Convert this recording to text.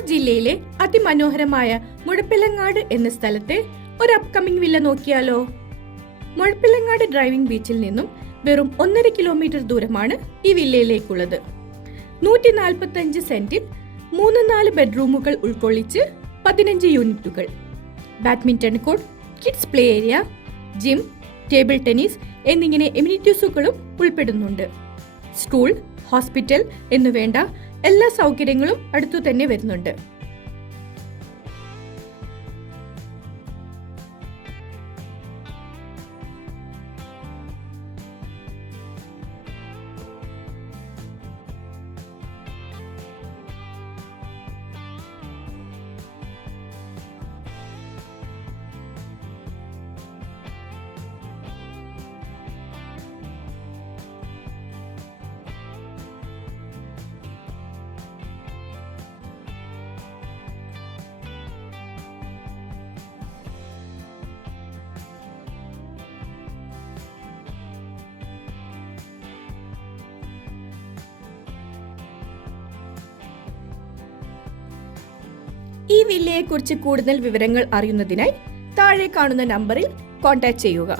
കണ്ണൂർ ജില്ലയിലെ അതിമനോഹരമായ മുഴപ്പിലങ്ങാട് എന്ന സ്ഥലത്തെ ഒരു അപ്കമിംഗ് വില്ല നോക്കിയാലോ? മുഴപ്പിലങ്ങാട് ഡ്രൈവിംഗ് ബീച്ചിൽ നിന്നും വെറും 1.5 കിലോമീറ്റർ ദൂരമാണ് ഈ വില്ലയിലേക്കുള്ളത്. 145 സെന്റിൽ 3-4 ബെഡ്റൂമുകൾ ഉൾക്കൊള്ളിച്ച് 15 യൂണിറ്റുകൾ, badminton court, kids play area, gym, table tennis എന്നിങ്ങനെ എമിനിറ്റീസുകളും ഉൾപ്പെടുന്നുണ്ട്. സ്കൂൾ, ഹോസ്പിറ്റൽ എന്നുവേണ്ട എല്ലാ സൗകര്യങ്ങളും അടുത്തു തന്നെ വരുന്നുണ്ട്. ഈ വില്ലയെക്കുറിച്ച് കൂടുതൽ വിവരങ്ങൾ അറിയുന്നതിനായി താഴെ കാണുന്ന നമ്പറിൽ കോൺടാക്ട് ചെയ്യുക.